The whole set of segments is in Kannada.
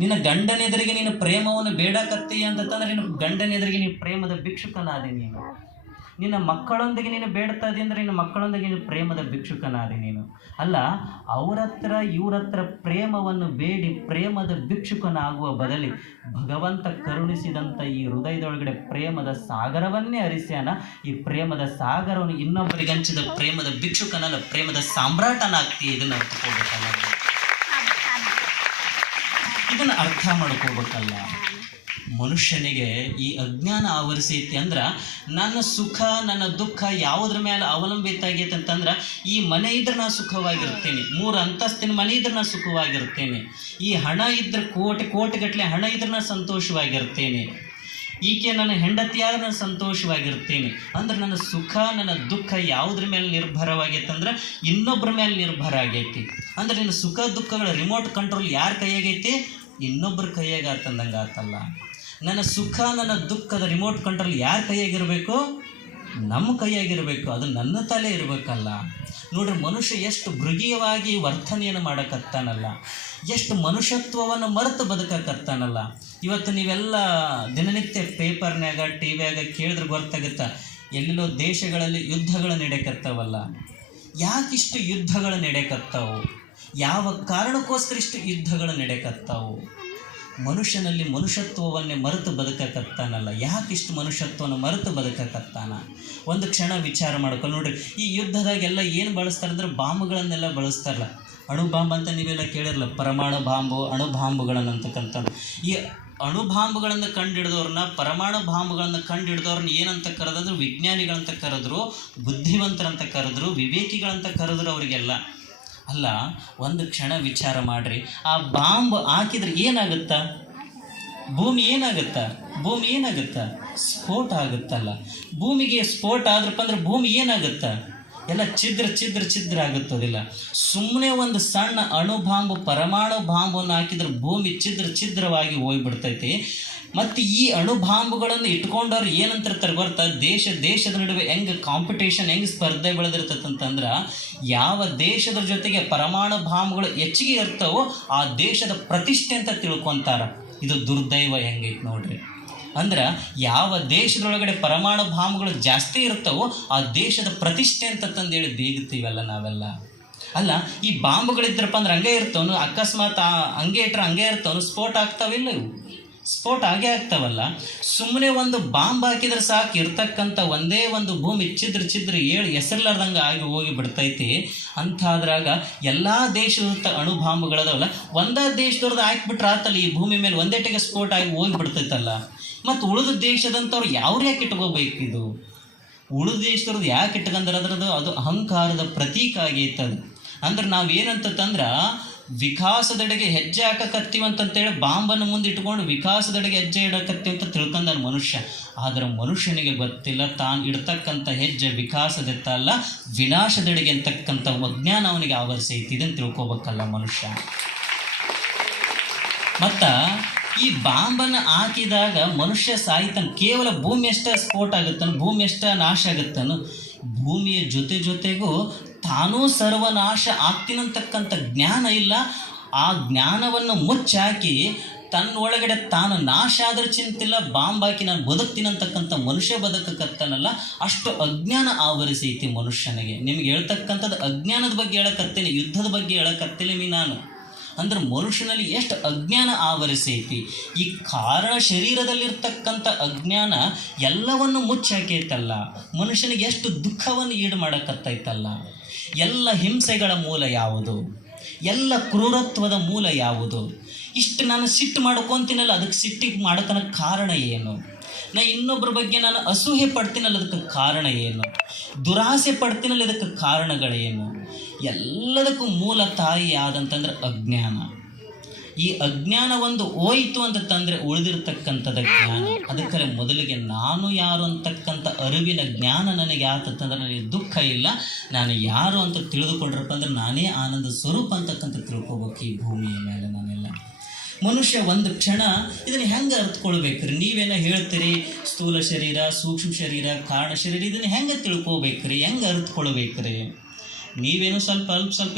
ನಿನ್ನ ಗಂಡನೆದುರಿಗೆ ನೀನು ಪ್ರೇಮವನ್ನು ಬೇಡಕತ್ತೀಯ ಅಂತಂದ್ರೆ ನಿನ್ನ ಗಂಡನೆದುರಿಗೆ ನೀನು ಪ್ರೇಮದ ಭಿಕ್ಷುಕನಾದೆ. ನೀನು ನಿನ್ನ ಮಕ್ಕಳೊಂದಿಗೆ ನೀನು ಬೇಡ್ತಾ ಇದ್ದಿ ಅಂದರೆ ನಿನ್ನ ಮಕ್ಕಳೊಂದಿಗೆ ನೀನು ಪ್ರೇಮದ ಭಿಕ್ಷುಕನಾದೆ. ನೀನು ಅಲ್ಲ, ಅವ್ರ ಹತ್ರ ಇವ್ರ ಹತ್ರ ಪ್ರೇಮವನ್ನು ಬೇಡಿ ಪ್ರೇಮದ ಭಿಕ್ಷುಕನಾಗುವ ಬದಲಿ ಭಗವಂತ ಕರುಣಿಸಿದಂಥ ಈ ಹೃದಯದೊಳಗಡೆ ಪ್ರೇಮದ ಸಾಗರವನ್ನೇ ಹರಿಸ್ಯಾನ. ಈ ಪ್ರೇಮದ ಸಾಗರವನ್ನು ಇನ್ನೊಬ್ಬರಿಗೆ ಹಂಚಿದ ಪ್ರೇಮದ ಭಿಕ್ಷುಕನಲ್ಲ, ಪ್ರೇಮದ ಸಾಮ್ರಾಟನಾಗ್ತೀಯ. ಇದನ್ನು ಅರ್ಥಕೋಬೇಕಲ್ಲ, ಇದನ್ನು ಅರ್ಥ ಮಾಡ್ಕೋಬೇಕಲ್ಲ. ಮನುಷ್ಯನಿಗೆ ಈ ಅಜ್ಞಾನ ಆವರಿಸೈತಿ ಅಂದ್ರೆ ನನ್ನ ಸುಖ ನನ್ನ ದುಃಖ ಯಾವುದ್ರ ಮೇಲೆ ಅವಲಂಬಿತ ಆಗೈತೆ ಅಂತಂದ್ರೆ ಈ ಮನೆ ಇದ್ರೆ ನಾನು ಸುಖವಾಗಿರ್ತೇನೆ, 3 ಅಂತಸ್ತಿನ ಮನೆ ಇದ್ರೆ ನಾನು ಸುಖವಾಗಿರ್ತೇನೆ, ಈ ಹಣ ಇದ್ರೆ ಕೋಟಿಗಟ್ಟಲೆ ಹಣ ಇದ್ರೆ ನಾನು ಸಂತೋಷವಾಗಿರ್ತೇನೆ, ಈಕೆ ನನ್ನ ಹೆಂಡತಿಯಾಗ ನಾನು ಸಂತೋಷವಾಗಿರ್ತೇನೆ ಅಂದ್ರೆ ನನ್ನ ಸುಖ ನನ್ನ ದುಃಖ ಯಾವುದ್ರ ಮೇಲೆ ನಿರ್ಭರವಾಗೈತೆ ಅಂದ್ರೆ ಇನ್ನೊಬ್ಬರ ಮೇಲೆ ನಿರ್ಭರ ಆಗೈತಿ. ಅಂದ್ರೆ ನಿನ್ನ ಸುಖ ದುಃಖಗಳ ರಿಮೋಟ್ ಕಂಟ್ರೋಲ್ ಯಾರ ಕೈಯಾಗೈತಿ? ಇನ್ನೊಬ್ಬರ ಕೈಯಾಗ ಆತಂದಂಗೆ ಆತಲ್ಲ. ನನ್ನ ಸುಖ ನನ್ನ ದುಃಖದ ರಿಮೋಟ್ ಕಂಟ್ರೋಲ್ ಯಾರ ಕೈಯಾಗಿರಬೇಕು? ನಮ್ಮ ಕೈಯಾಗಿರಬೇಕು. ಅದು ನನ್ನ ತಲೆ ಇರಬೇಕಲ್ಲ. ನೋಡ್ರಿ, ಮನುಷ್ಯ ಎಷ್ಟು ಮೃಗೀಯವಾಗಿ ವರ್ತನೆಯನ್ನು ಮಾಡಕತ್ತಾನಲ್ಲ, ಎಷ್ಟು ಮನುಷ್ಯತ್ವವನ್ನು ಮರೆತು ಬದುಕಕತ್ತಾನಲ್ಲ. ಇವತ್ತು ನೀವೆಲ್ಲ ದಿನನಿತ್ಯ ಪೇಪರ್ನ್ಯಾಗ ಟಿವಿಯಾಗ ಕೇಳಿದ್ರೆ ಗೊತ್ತಾಗುತ್ತಾ, ಎಲ್ಲೆಲ್ಲೋ ದೇಶಗಳಲ್ಲಿ ಯುದ್ಧಗಳು ನಡೆಯಕತ್ತಾವಲ್ಲ. ಯಾಕಿಷ್ಟು ಯುದ್ಧಗಳು ನಡೆಯಕತ್ತಾವು? ಯಾವ ಕಾರಣಕ್ಕೋಸ್ಕರ ಇಷ್ಟು ಯುದ್ಧಗಳು ನಡೆಯಕತ್ತಾವು? ಮನುಷ್ಯನಲ್ಲಿ ಮನುಷ್ಯತ್ವವನ್ನೇ ಮರೆತು ಬದುಕಕತ್ತಾನಲ್ಲ. ಯಾಕಿಷ್ಟು ಮನುಷ್ಯತ್ವವನ್ನು ಮರೆತು ಬದುಕಕತ್ತಾನ? ಒಂದು ಕ್ಷಣ ವಿಚಾರ ಮಾಡ್ಕೊಂಡು ನೋಡ್ರಿ, ಈ ಯುದ್ಧದಾಗೆಲ್ಲ ಏನು ಬಳಸ್ತಾರೆ ಅಂದ್ರೆ ಬಾಂಬ್ಗಳನ್ನೆಲ್ಲ ಬಳಸ್ತಾರಲ್ಲ. ಅಣು ಬಾಂಬ್ ಅಂತ ನೀವೆಲ್ಲ ಕೇಳಿರಲ್ಲ, ಪರಮಾಣು ಬಾಂಬು, ಅಣು ಬಾಂಬುಗಳನ್ನಂತಕ್ಕಂಥ. ಈ ಅಣು ಬಾಂಬುಗಳನ್ನು ಕಂಡುಹಿಡಿದವ್ರನ್ನ, ಪರಮಾಣು ಬಾಂಬುಗಳನ್ನು ಕಂಡುಹಿಡಿದವ್ರನ್ನ ಏನಂತ ಕರೆದಂದ್ರೆ ವಿಜ್ಞಾನಿಗಳಂತ ಕರೆದ್ರು, ಬುದ್ಧಿವಂತರಂತ ಕರೆದ್ರು, ವಿವೇಕಿಗಳಂತ ಕರೆದ್ರು ಅವರಿಗೆಲ್ಲ. ಅಲ್ಲ, ಒಂದು ಕ್ಷಣ ವಿಚಾರ ಮಾಡಿರಿ, ಆ ಬಾಂಬ್ ಹಾಕಿದ್ರೆ ಏನಾಗುತ್ತಾ? ಭೂಮಿ ಏನಾಗುತ್ತಾ? ಸ್ಫೋಟ ಆಗುತ್ತಲ್ಲ. ಭೂಮಿಗೆ ಸ್ಫೋಟ ಆದ್ರಪ್ಪ ಅಂದ್ರೆ ಭೂಮಿ ಏನಾಗುತ್ತಾ? ಎಲ್ಲ ಛಿದ್ರ ಆಗುತ್ತದಿಲ್ಲ. ಸುಮ್ಮನೆ ಒಂದು ಸಣ್ಣ ಅಣು ಬಾಂಬು, ಪರಮಾಣು ಬಾಂಬನ್ನು ಹಾಕಿದ್ರೆ ಭೂಮಿ ಛಿದ್ರವಾಗಿ ಹೋಗ್ಬಿಡ್ತೈತಿ. ಮತ್ತು ಈ ಅಣು ಬಾಂಬುಗಳನ್ನು ಇಟ್ಕೊಂಡವ್ರು ಏನಂತಿರ್ತಾರೆ ಗೊತ್ತಾ? ದೇಶದ ನಡುವೆ ಹೆಂಗೆ ಕಾಂಪಿಟೇಷನ್, ಹೆಂಗೆ ಸ್ಪರ್ಧೆ ಬೆಳೆದಿರ್ತೈತಂತಂದ್ರೆ, ಯಾವ ದೇಶದ ಜೊತೆಗೆ ಪರಮಾಣು ಬಾಂಬುಗಳು ಹೆಚ್ಚಿಗೆ ಇರ್ತಾವೋ ಆ ದೇಶದ ಪ್ರತಿಷ್ಠೆ ಅಂತ ತಿಳ್ಕೊತಾರ. ಇದು ದುರ್ದೈವ ಹೆಂಗೈತೆ ನೋಡ್ರಿ. ಅಂದ್ರೆ ಯಾವ ದೇಶದೊಳಗಡೆ ಪರಮಾಣು ಬಾಂಬುಗಳು ಜಾಸ್ತಿ ಇರ್ತಾವೋ ಆ ದೇಶದ ಪ್ರತಿಷ್ಠೆ ಅಂತ ತಂದೇಳಿ ಬೀಗುತ್ತೀವಲ್ಲ ನಾವೆಲ್ಲ. ಅಲ್ಲ, ಈ ಬಾಂಬುಗಳಿದ್ರಪ್ಪ ಅಂದ್ರೆ ಹಂಗೆ ಇರ್ತಾವನು, ಅಕಸ್ಮಾತ್ ಹಂಗೆ ಇಟ್ರೆ ಹಂಗೆ ಇರ್ತಾವನು, ಸ್ಫೋಟ ಆಗ್ತಾವಿಲ್ಲ? ಇವು ಸ್ಫೋಟ ಆಗೇ ಆಗ್ತಾವಲ್ಲ. ಸುಮ್ಮನೆ ಒಂದು ಬಾಂಬ್ ಹಾಕಿದ್ರೆ ಸಾಕು, ಇರ್ತಕ್ಕಂಥ ಒಂದೇ ಒಂದು ಭೂಮಿ ಛಿದ್ರ ಏಳು ಹೆಸರ್ಲಾರ್ದಂಗೆ ಆಗಿ ಹೋಗಿ ಬಿಡ್ತೈತಿ. ಅಂತಾದ್ರಾಗ ಎಲ್ಲ ದೇಶದ ಅಣು ಬಾಂಬುಗಳದವಲ್ಲ, ಒಂದೇ ದೇಶದವ್ರದ್ದು ಹಾಕಿಬಿಟ್ರೆ ಆತಲ್ಲ, ಈ ಭೂಮಿ ಮೇಲೆ ಒಂದೇಟಿಗೆ ಸ್ಫೋಟ ಆಗಿ ಹೋಗಿ ಬಿಡ್ತೈತಲ್ಲ. ಮತ್ತು ಉಳಿದ ದೇಶದಂಥವ್ರು ಯಾವ್ರು ಯಾಕೆ ಇಟ್ಕೋಬೇಕು? ಇದು ಉಳಿದ ದೇಶದವ್ರದ್ದು ಯಾಕೆ ಇಟ್ಕೊಂಡ್ರೆ ಅದು ಅಹಂಕಾರದ ಪ್ರತೀಕ ಆಗೈತದು. ಅಂದ್ರೆ ನಾವೇನಂತಂದ್ರೆ ವಿಕಾಸದೆಡೆಗೆ ಹೆಜ್ಜೆ ಹಾಕಕತ್ತೀವಂತಂತೇಳಿ ಬಾಂಬನ್ನು ಮುಂದೆ ಇಟ್ಕೊಂಡು ವಿಕಾಸದೆಡೆಗೆ ಹೆಜ್ಜೆ ಇಡಕತ್ತೀವಿ ಅಂತ ತಿಳ್ಕೊಂಡಾನ ಮನುಷ್ಯ. ಆದರೆ ಮನುಷ್ಯನಿಗೆ ಗೊತ್ತಿಲ್ಲ, ತಾನು ಇಡ್ತಕ್ಕಂಥ ಹೆಜ್ಜೆ ವಿಕಾಸದೆತ್ತ ಅಲ್ಲ, ವಿನಾಶದೆಡೆಗೆ ಅಂತಕ್ಕಂಥ ಅಜ್ಞಾನ ಅವನಿಗೆ ಆವರಿಸೈತಿ. ಇದನ್ನು ತಿಳ್ಕೊಬೇಕಲ್ಲ ಮನುಷ್ಯ. ಮತ್ತು ಈ ಬಾಂಬನ್ನು ಹಾಕಿದಾಗ ಮನುಷ್ಯ ಸಾಯ್ತಾನೆ. ಕೇವಲ ಭೂಮಿ ಎಷ್ಟ ಸ್ಫೋಟ ಆಗುತ್ತಾನು, ಭೂಮಿ ಎಷ್ಟ ನಾಶ ಆಗುತ್ತಾನು, ಭೂಮಿಯ ಜೊತೆಗೂ ತಾನೂ ಸರ್ವನಾಶ ಆಗ್ತೀನಂತಕ್ಕಂಥ ಜ್ಞಾನ ಇಲ್ಲ. ಆ ಜ್ಞಾನವನ್ನು ಮುಚ್ಚಾಕಿ ತನ್ನೊಳಗಡೆ ತಾನು ನಾಶ ಆದ್ರೆ ಚಿಂತಿಲ್ಲ, ಬಾಂಬ್ ಹಾಕಿ ನಾನು ಬದುಕ್ತೀನಂತಕ್ಕಂಥ ಮನುಷ್ಯ ಬದುಕಕತ್ತಾನಲ್ಲ. ಅಷ್ಟು ಅಜ್ಞಾನ ಆವರಿಸೈತಿ ಮನುಷ್ಯನಿಗೆ. ನಿಮ್ಗೆ ಹೇಳ್ತಕ್ಕಂಥದ್ದು ಅಜ್ಞಾನದ ಬಗ್ಗೆ ಹೇಳಕತ್ತೇನೆ, ಯುದ್ಧದ ಬಗ್ಗೆ ಹೇಳಕತ್ತೇನೆ ನಾನು. ಅಂದ್ರೆ ಮನುಷ್ಯನಲ್ಲಿ ಎಷ್ಟು ಅಜ್ಞಾನ ಆವರಿಸೈತಿ. ಈ ಕಾರಣ ಶರೀರದಲ್ಲಿರ್ತಕ್ಕಂಥ ಅಜ್ಞಾನ ಎಲ್ಲವನ್ನು ಮುಚ್ಚಾಕೈತಲ್ಲ. ಮನುಷ್ಯನಿಗೆ ಎಷ್ಟು ದುಃಖವನ್ನು ಈಡು ಮಾಡಕತ್ತೈತಲ್ಲ. ಎಲ್ಲ ಹಿಂಸೆಗಳ ಮೂಲ ಯಾವುದು? ಎಲ್ಲ ಕ್ರೂರತ್ವದ ಮೂಲ ಯಾವುದು? ಇಷ್ಟು ನಾನು ಸಿಟ್ಟು ಮಾಡ್ಕೊತೀನಲ್ಲ, ಅದಕ್ಕೆ ಸಿಟ್ಟಿಗೆ ಮಾಡ್ಕೊಳ ಕಾರಣ ಏನು? ನಾ ಇನ್ನೊಬ್ಬರ ಬಗ್ಗೆ ನಾನು ಅಸೂಹೆ ಪಡ್ತೀನಲ್ಲ, ಅದಕ್ಕೆ ಕಾರಣ ಏನು? ದುರಾಸೆ ಪಡ್ತೀನಲ್ಲ, ಇದಕ್ಕೆ ಕಾರಣಗಳೇನು? ಎಲ್ಲದಕ್ಕೂ ಮೂಲ ತಾಯಿ ಯಾವ್ದಂತಂದ್ರೆ ಅಜ್ಞಾನ. ಈ ಅಜ್ಞಾನ ಒಂದು ಹೋಯಿತು ಅಂತಂದರೆ ಉಳಿದಿರ್ತಕ್ಕಂಥದ್ದು ಜ್ಞಾನ. ಅದಕ್ಕೆ ಮೊದಲಿಗೆ ನಾನು ಯಾರು ಅಂತಕ್ಕಂಥ ಅರಿವಿನ ಜ್ಞಾನ ನನಗೆ ಆತಂದ್ರೆ ನನಗೆ ದುಃಖ ಇಲ್ಲ, ನಾನು ಯಾರು ಅಂತ ತಿಳಿದುಕೊಂಡ್ರಪ್ಪ ಅಂದ್ರೆ ನಾನೇ ಆನಂದ ಸ್ವರೂಪ ಅಂತಕ್ಕಂಥ ತಿಳ್ಕೊಬೇಕು ಈ ಭೂಮಿಯ ಮೇಲೆ ನಾನೆಲ್ಲ. ಮನುಷ್ಯ ಒಂದು ಕ್ಷಣ ಇದನ್ನು ಹೆಂಗೆ ಅರ್ಥಕೊಳ್ಬೇಕ್ರಿ? ನೀವೇನೋ ಹೇಳ್ತೀರಿ ಸ್ಥೂಲ ಶರೀರ, ಸೂಕ್ಷ್ಮ ಶರೀರ, ಕಾರಣ ಶರೀರ, ಇದನ್ನು ಹೆಂಗೆ ತಿಳ್ಕೊಬೇಕ್ರಿ? ಹೆಂಗೆ ಅರ್ಥಕೊಳ್ಬೇಕ್ರಿ? ನೀವೇನೋ ಸ್ವಲ್ಪ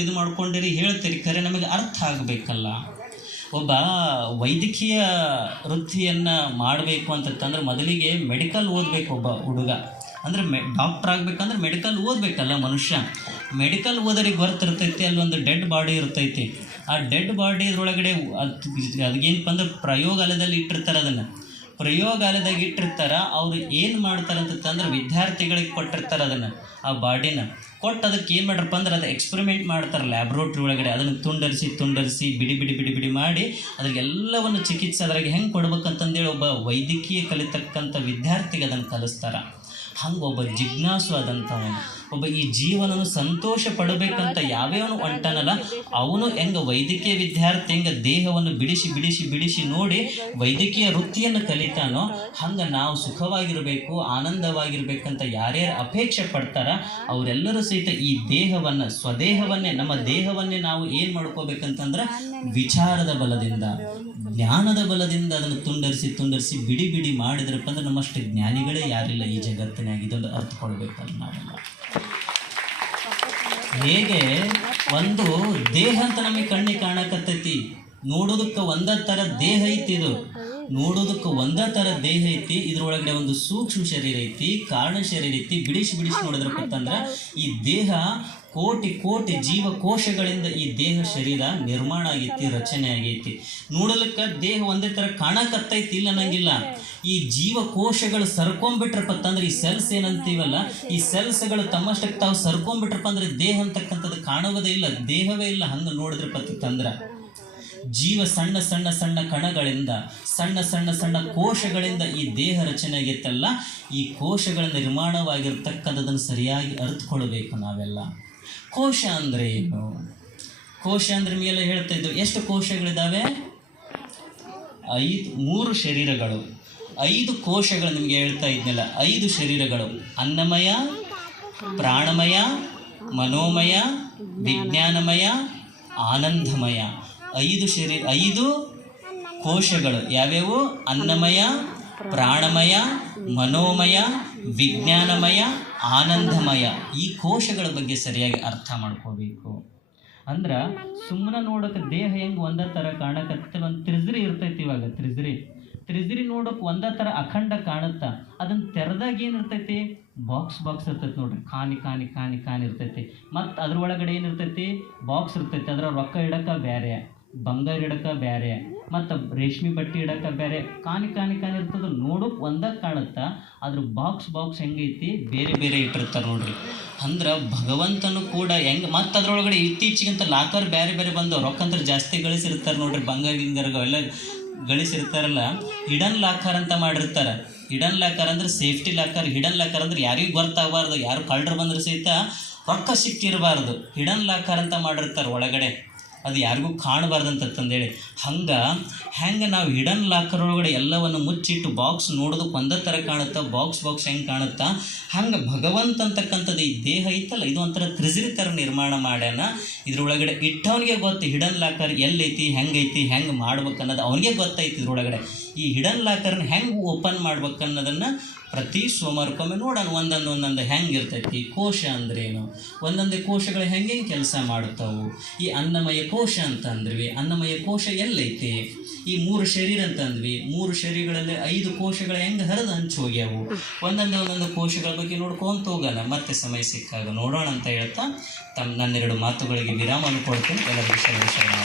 ಇದು ಮಾಡ್ಕೊಂಡಿರಿ ಹೇಳ್ತೀರಿ, ಖರೆ ನಮಗೆ ಅರ್ಥ ಆಗಬೇಕಲ್ಲ. ಒಬ್ಬ ವೈದ್ಯಕೀಯ ವೃತ್ತಿಯನ್ನು ಮಾಡಬೇಕು ಅಂತಂದ್ರೆ ಮೊದಲಿಗೆ ಮೆಡಿಕಲ್ ಓದಬೇಕು ಒಬ್ಬ ಹುಡುಗ. ಅಂದರೆ ಡಾಕ್ಟ್ರ್ ಆಗಬೇಕಂದ್ರೆ ಮೆಡಿಕಲ್ ಓದಬೇಕಲ್ಲ ಮನುಷ್ಯ. ಮೆಡಿಕಲ್ ಓದೋರಿಗೆ ಗೊತ್ತಿರ್ತೈತಿ, ಅಲ್ಲೊಂದು ಡೆಡ್ ಬಾಡಿ ಇರ್ತೈತಿ. ಆ ಡೆಡ್ ಬಾಡಿ ಇದ್ರೊಳಗಡೆ ಅದಕ್ಕೇನಪ್ಪ ಅಂದ್ರೆ ಪ್ರಯೋಗಾಲಯದಲ್ಲಿ ಇಟ್ಟಿರ್ತಾರೆ. ಅದನ್ನು ಪ್ರಯೋಗಾಲಯದಾಗ ಇಟ್ಟಿರ್ತಾರೆ. ಅವರು ಏನು ಮಾಡ್ತಾರೆ ಅಂತಂದ್ರೆ ವಿದ್ಯಾರ್ಥಿಗಳಿಗೆ ಕೊಟ್ಟಿರ್ತಾರೆ ಅದನ್ನು, ಆ ಬಾಡಿನ ಕೊಟ್ಟು ಅದಕ್ಕೆ ಏನು ಮಾಡ್ರಪ್ಪ ಅಂದ್ರೆ ಅದು ಎಕ್ಸ್ಪೆರಿಮೆಂಟ್ ಮಾಡ್ತಾರೆ ಲ್ಯಾಬ್ರೋಟ್ರಿ ಒಳಗಡೆ. ಅದನ್ನು ತುಂಡರಿಸಿ ಬಿಡಿ ಬಿಡಿ ಬಿಡಿ ಬಿಡಿ ಮಾಡಿ ಅದಕ್ಕೆಲ್ಲವನ್ನು ಚಿಕಿತ್ಸೆ ಅದ್ರಾಗ ಹೆಂಗೆ ಕೊಡ್ಬೇಕಂತಂದೇಳಿ ಒಬ್ಬ ವೈದ್ಯಕೀಯ ಕಲಿತಕ್ಕಂಥ ವಿದ್ಯಾರ್ಥಿಗೆ ಅದನ್ನು ಕಲಿಸ್ತಾರೆ. ಹಂಗೆ ಒಬ್ಬ ಜಿಜ್ಞಾಸು ಆದಂಥವನು, ಒಬ್ಬ ಈ ಜೀವನನು ಸಂತೋಷ ಪಡಬೇಕಂತ ಯಾವ್ಯಾವನು ಹೊಂಟಾನಲ್ಲ ಅವನು ಹೆಂಗೆ ವೈದ್ಯಕೀಯ ವಿದ್ಯಾರ್ಥಿ ಹೆಂಗೆ ದೇಹವನ್ನು ಬಿಡಿಸಿ ನೋಡಿ ವೈದ್ಯಕೀಯ ವೃತ್ತಿಯನ್ನು ಕಲಿತಾನೋ ಹಂಗೆ ನಾವು ಸುಖವಾಗಿರಬೇಕು, ಆನಂದವಾಗಿರ್ಬೇಕಂತ ಯಾರ್ಯಾರು ಅಪೇಕ್ಷೆ ಪಡ್ತಾರ ಅವರೆಲ್ಲರೂ ಸಹಿತ ಈ ದೇಹವನ್ನು, ಸ್ವದೇಹವನ್ನೇ, ನಮ್ಮ ದೇಹವನ್ನೇ ನಾವು ಏನು ಮಾಡ್ಕೋಬೇಕಂತಂದ್ರೆ ವಿಚಾರದ ಬಲದಿಂದ, ಜ್ಞಾನದ ಬಲದಿಂದ ಅದನ್ನು ತುಂಡರಿಸಿ ಬಿಡಿ ಮಾಡಿದ್ರಪ್ಪ ಅಂದ್ರೆ ನಮ್ಮಷ್ಟು ಜ್ಞಾನಿಗಳೇ ಯಾರಿಲ್ಲ ಈ ಜಗತ್ತಿನಾಗ. ಇದೊಂದು ಅರ್ಥ ಕೊಡ್ಬೇಕಲ್ಲ ನಾವೆಲ್ಲ. ಹೇಗೆ ಒಂದು ದೇಹ ಅಂತ ನಮಗೆ ಕಣ್ಣಿಗೆ ಕಾಣಕತ್ತೈತಿ, ನೋಡೋದಕ್ಕೆ ಒಂದೇ ಥರ ದೇಹ ಐತಿ. ಇದು ನೋಡೋದಕ್ಕೆ ಒಂದೇ ಥರ ದೇಹ ಐತಿ. ಇದ್ರೊಳಗಡೆ ಒಂದು ಸೂಕ್ಷ್ಮ ಶರೀರ ಐತಿ, ಕಾರಣ ಶರೀರ ಐತಿ. ಬಿಡಿಸಿ ನೋಡಿದ್ರಪ್ಪ ಅಂತಂದ್ರೆ ಈ ದೇಹ ಕೋಟಿ ಜೀವಕೋಶಗಳಿಂದ ಈ ದೇಹ ಶರೀರ ನಿರ್ಮಾಣ ಆಗೈತಿ, ರಚನೆ ಆಗೈತಿ. ನೋಡಲಿಕ್ಕೆ ದೇಹ ಒಂದೇ ಥರ ಕಾಣಕತ್ತೈತಿ, ಇಲ್ಲ ಅನ್ನಂಗಿಲ್ಲ. ಈ ಜೀವಕೋಶಗಳು ಸರ್ಕೊಂಡ್ಬಿಟ್ರಪ್ಪ ಅಂತಂದ್ರೆ ಈ ಸೆಲ್ಸ್ ಏನಂತೀವಲ್ಲ, ಈ ಸೆಲ್ಸ್ಗಳು ತಮ್ಮಷ್ಟಕ್ಕೆ ತಾವು ಸರ್ಕೊಂಡ್ಬಿಟ್ರಪ್ಪ ಅಂದ್ರೆ ದೇಹ ಅಂತಕ್ಕಂಥದ್ದು ಕಾಣುವುದೇ ಇಲ್ಲ, ದೇಹವೇ ಇಲ್ಲ. ಹಂಗೆ ನೋಡಿದ್ರಪ್ಪ ಅಂತಂದ್ರೆ ಜೀವ ಸಣ್ಣ ಕಣಗಳಿಂದ, ಸಣ್ಣ ಕೋಶಗಳಿಂದ ಈ ದೇಹ ರಚನೆ ಆಗೈತಲ್ಲ, ಈ ಕೋಶಗಳ ನಿರ್ಮಾಣವಾಗಿರ್ತಕ್ಕಂಥದ್ದನ್ನು ಸರಿಯಾಗಿ ಅರ್ಥಕೊಳ್ಬೇಕು ನಾವೆಲ್ಲ. ಕೋಶ ಅಂದರೆ ಏನು? ಕೋಶ ಅಂದ್ರೆ ನಿಮಗೆಲ್ಲ ಹೇಳ್ತಾ ಇದ್ದು, ಎಷ್ಟು ಕೋಶಗಳಿದ್ದಾವೆ? 3 ಶರೀರಗಳು, 5 ಕೋಶಗಳು. ನಿಮಗೆ ಹೇಳ್ತಾ ಇದ್ನಲ್ಲ 5 ಶರೀರಗಳು: ಅನ್ನಮಯ, ಪ್ರಾಣಮಯ, ಮನೋಮಯ, ವಿಜ್ಞಾನಮಯ, ಆನಂದಮಯ. 5 ಕೋಶಗಳು ಯಾವ್ಯಾವು? ಅನ್ನಮಯ, ಪ್ರಾಣಮಯ, ಮನೋಮಯ, ವಿಜ್ಞಾನಮಯ, ಆನಂದಮಯ. ಈ ಕೋಶಗಳ ಬಗ್ಗೆ ಸರಿಯಾಗಿ ಅರ್ಥ ಮಾಡ್ಕೋಬೇಕು. ಅಂದ್ರೆ ಸುಮ್ಮನೆ ನೋಡೋಕೆ ದೇಹ ಹೆಂಗೆ ಒಂದೇ ಥರ ಕಾಣಕತ್ತೆ. ಒಂದು ತ್ರಿಜ್ರಿ ಇರ್ತೈತಿ. ಇವಾಗ ತ್ರಿಜ್ರಿ ನೋಡೋಕೆ ಒಂದೇ ಥರ ಅಖಂಡ ಕಾಣುತ್ತಾ. ಅದನ್ನು ತೆರೆದಾಗ ಏನಿರ್ತೈತಿ? ಬಾಕ್ಸ್ ಇರ್ತೈತಿ ನೋಡ್ರಿ. ಕಾನಿ ಇರ್ತೈತಿ. ಮತ್ತು ಅದ್ರೊಳಗಡೆ ಏನಿರ್ತೈತಿ? ಬಾಕ್ಸ್ ಇರ್ತೈತಿ. ಅದ್ರ ರೊಕ್ಕ ಇಡಕ್ಕೆ ಬೇರೆ, ಬಂಗಾರ ಇಡಕ್ಕೆ ಬೇರೆ, ಮತ್ತು ರೇಷ್ಮೆ ಬಟ್ಟೆ ಇಡಕ್ಕೆ ಬೇರೆ. ಕಾನಿ ಇರ್ತದೆ. ನೋಡೋಕೆ ಒಂದಾಗ ಕಾಣುತ್ತಾ, ಅದ್ರ ಬಾಕ್ಸ್ ಹೆಂಗೈತಿ? ಬೇರೆ ಇಟ್ಟಿರ್ತಾರೆ ನೋಡ್ರಿ. ಅಂದ್ರೆ ಭಗವಂತನು ಕೂಡ ಹೆಂಗೆ, ಮತ್ತು ಅದ್ರೊಳಗಡೆ ಇತ್ತೀಚೆಗಿಂತ ಲಾಕರ್ ಬೇರೆ ಬಂದವು. ರೊಕ್ಕ ಅಂದ್ರೆ ಜಾಸ್ತಿ ಗಳಿಸಿರ್ತಾರೆ ನೋಡ್ರಿ. ಬಂಗಾರ ಅವೆಲ್ಲ ಗಳಿಸಿರ್ತಾರಲ್ಲ, ಹಿಡನ್ ಲಾಕರ್ ಅಂತ ಮಾಡಿರ್ತಾರೆ. ಹಿಡನ್ ಲಾಕರ್ ಅಂದ್ರೆ ಸೇಫ್ಟಿ ಲಾಕರ್. ಹಿಡನ್ ಲಾಕರ್ ಅಂದ್ರೆ ಯಾರಿಗೂ ಗೊತ್ತಾಗಬಾರ್ದು, ಯಾರು ಕಳ್ಳರು ಬಂದ್ರೆ ಸಹಿತ ರೊಕ್ಕ ಸಿಕ್ಕಿರಬಾರ್ದು. ಹಿಡನ್ ಲಾಕರ್ ಅಂತ ಮಾಡಿರ್ತಾರೆ ಒಳಗಡೆ, ಅದು ಯಾರಿಗೂ ಕಾಣಬಾರ್ದು ಅಂತಂದೇಳಿ. ಹೆಂಗೆ ನಾವು ಹಿಡನ್ ಲಾಕರ್ ಒಳಗಡೆ ಎಲ್ಲವನ್ನು ಮುಚ್ಚಿಟ್ಟು ಬಾಕ್ಸ್ ನೋಡೋದಕ್ಕೆ ಒಂದೇ ಥರ ಕಾಣುತ್ತಾ, ಬಾಕ್ಸ್ ಹೆಂಗೆ ಕಾಣುತ್ತಾ, ಹಂಗೆ ಭಗವಂತ ಅಂತಕ್ಕಂಥದ್ದು ಈ ದೇಹ ಐತಲ್ಲ, ಇದು ಒಂಥರ ತ್ರಿಜ್ರಿ ಥರ ನಿರ್ಮಾಣ ಮಾಡ್ಯಾನ. ಇದ್ರೊಳಗಡೆ ಇಟ್ಟವನಿಗೆ ಗೊತ್ತು ಹಿಡನ್ ಲಾಕರ್ ಎಲ್ಲೈತಿ, ಹೆಂಗೈತಿ, ಹೆಂಗೆ ಮಾಡ್ಬೇಕು ಅನ್ನೋದು ಅವನಿಗೆ ಗೊತ್ತೈತಿ. ಇದ್ರೊಳಗಡೆ ಈ ಹಿಡನ್ ಲಾಕರ್ನ ಹೆಂಗೆ ಓಪನ್ ಮಾಡ್ಬೇಕು ಅನ್ನೋದನ್ನು ಪ್ರತಿ ಸೋಮವಾರಕ್ಕೊಮ್ಮೆ ನೋಡೋಣ. ಒಂದೊಂದು ಹೆಂಗಿರ್ತೈತಿ. ಕೋಶ ಅಂದ್ರೇನು, ಒಂದೊಂದೇ ಕೋಶಗಳು ಹೆಂಗೆ ಕೆಲಸ ಮಾಡುತ್ತವು. ಈ ಅನ್ನಮಯ ಕೋಶ ಅಂತ ಅಂದ್ವಿ. ಅನ್ನಮಯ ಕೋಶ ಎಲ್ಲೈತಿ? ಈ 3 ಶರೀರ ಅಂತ ಅಂದ್ವಿ. 3 ಶರೀರಗಳಲ್ಲಿ 5 ಕೋಶಗಳು ಹೆಂಗೆ ಹರಿದು ಹಂಚಿ ಹೋಗ್ಯಾವು. ಒಂದೊಂದು ಕೋಶಗಳ ಬಗ್ಗೆ ನೋಡ್ಕೊಂತ ಹೋಗೋಣ. ಮತ್ತೆ ಸಮಯ ಸಿಕ್ಕಾಗ ನೋಡೋಣ ಅಂತ ಹೇಳ್ತಾ ನನ್ನೆರಡು ಮಾತುಗಳಿಗೆ ವಿರಾಮವನ್ನು ಕೊಡ್ತೀನಿ. ಎಲ್ಲರಿಗೂ ಶರಣ.